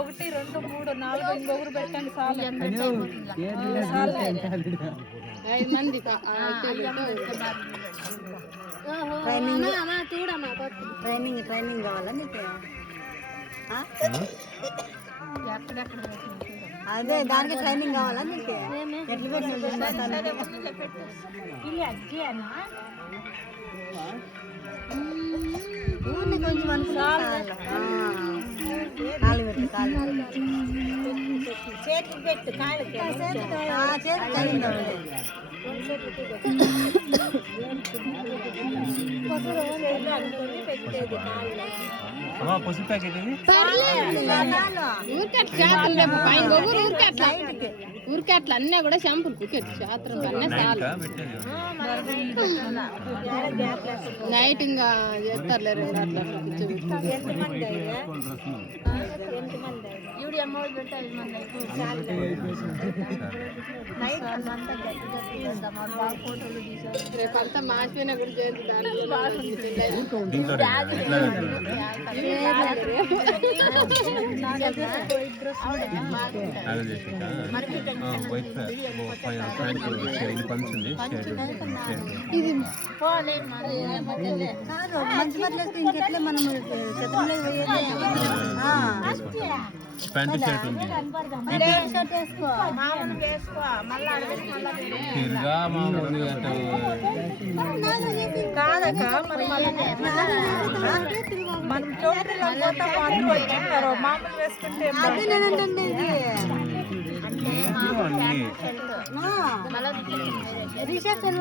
ఒకటి 2 3 4 ఇంకొకరు పెట్టండి చాలు. 5 మంది ట్రైనింగ్ కావాలా నీకు? అదే దానికి ట్రైనింగ్ కావాలా నీకు? ఎట్లా కొంచెం కాలు పెట్టు, కాలు చేతికి పెట్టు, కాళ్ళకి పెట్టేది పసుపు ప్యాకెట్ ఇది ఊరికే అట్లా అన్నీ కూడా షాంపులు శాస్త్రం కన్నా చాలు. నైట్ ఇంకా చేస్తారులేరు అట్లా రేపంతా మాసిపోయినా కూడా ఇది మంచి బట్టలు ఇంకెట్లే మనం ప్యాంటు షర్ట్ ఉంది తిరుగా మామూలుగా కాదక్క మనం మామూలు వేసుకుంటే రిసెప్షన్